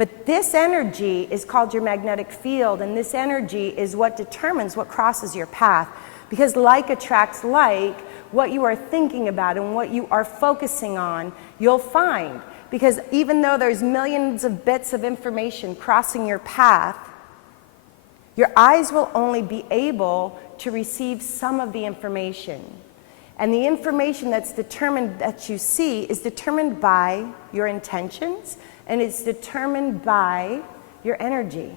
But this energy is called your magnetic field, and this energy is what determines what crosses your path. Because like attracts like, what you are thinking about and what you are focusing on, you'll find. Because even though there's millions of bits of information crossing your path, your eyes will only be able to receive some of the information. And the information that's determined that you see is determined by your intentions, and it's determined by your energy.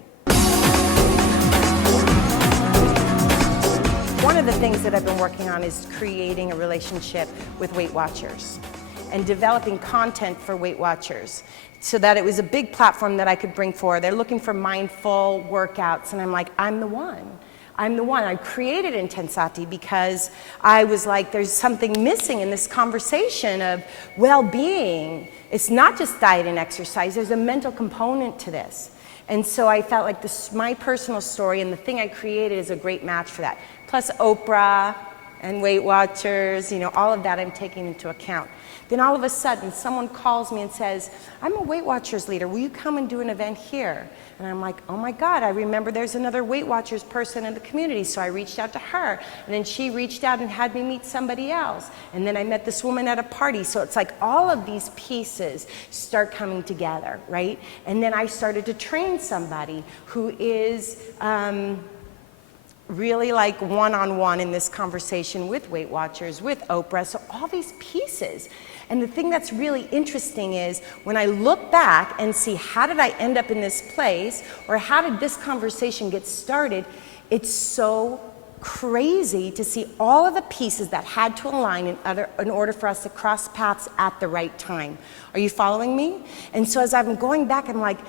One of the things that I've been working on is creating a relationship with Weight Watchers and developing content for Weight Watchers so that it was a big platform that I could bring forward. They're looking for mindful workouts, and I'm like, I'm the one. I'm the one. I created Intensati because I was like, there's something missing in this conversation of well-being. It's not just diet and exercise, there's a mental component to this. And so I felt like this, my personal story and the thing I created is a great match for that. Plus Oprah and Weight Watchers, you know, all of that I'm taking into account. Then all of a sudden, someone calls me and says, I'm a Weight Watchers leader, will you come and do an event here? And I'm like, oh my God, I remember there's another Weight Watchers person in the community, so I reached out to her, and then she reached out and had me meet somebody else, and then I met this woman at a party, so it's like all of these pieces start coming together, right? And then I started to train somebody who is really like one-on-one in this conversation with Weight Watchers, with Oprah, so all these pieces. And the thing that's really interesting is when I look back and see how did I end up in this place, or how did this conversation get started, it's so crazy to see all of the pieces that had to align in order for us to cross paths at the right time. Are you following me? And so as I'm going back, I'm like,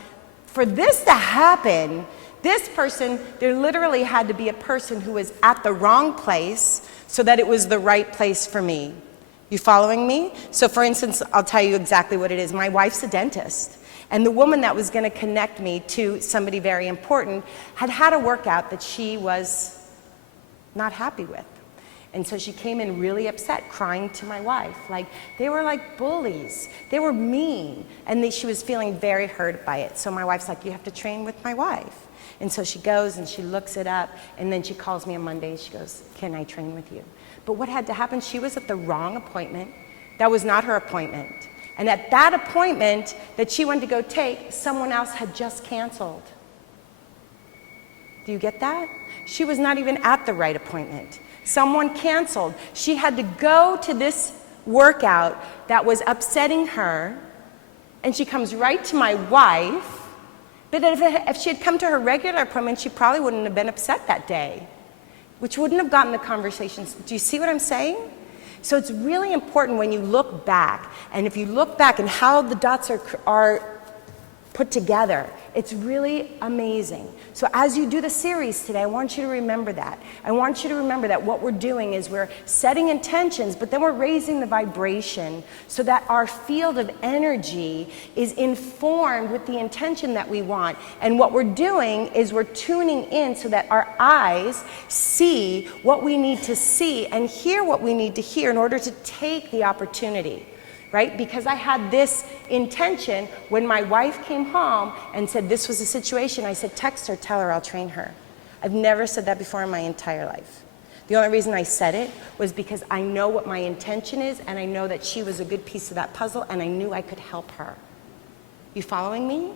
for this to happen, this person, there literally had to be a person who was at the wrong place so that it was the right place for me. You following me? So for instance, I'll tell you exactly what it is. My wife's a dentist, and the woman that was going to connect me to somebody very important had had a workout that she was not happy with. And so she came in really upset, crying to my wife. Like, they were like bullies. They were mean. And she was feeling very hurt by it. So my wife's like, you have to train with my wife. And so she goes and she looks it up, and then she calls me on Monday and she goes, can I train with you? But what had to happen, she was at the wrong appointment. That was not her appointment. And at that appointment that she went to go take, someone else had just canceled. Do you get that? She was not even at the right appointment. Someone canceled. She had to go to this workout that was upsetting her, and she comes right to my wife. But if she had come to her regular appointment, she probably wouldn't have been upset that day, which wouldn't have gotten the conversations. Do you see what I'm saying? So it's really important when you look back, and if you look back and how the dots are put together, it's really amazing. So as you do the series today, I want you to remember that. I want you to remember that what we're doing is we're setting intentions, but then we're raising the vibration so that our field of energy is informed with the intention that we want. And what we're doing is we're tuning in so that our eyes see what we need to see and hear what we need to hear in order to take the opportunity. Right? Because I had this intention when my wife came home and said this was the situation, I said, text her, tell her I'll train her. I've never said that before in my entire life. The only reason I said it was because I know what my intention is, and I know that she was a good piece of that puzzle, and I knew I could help her. You following me?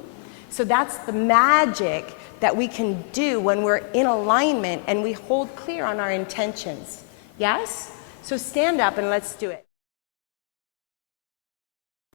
So that's the magic that we can do when we're in alignment and we hold clear on our intentions. Yes? So stand up and let's do it.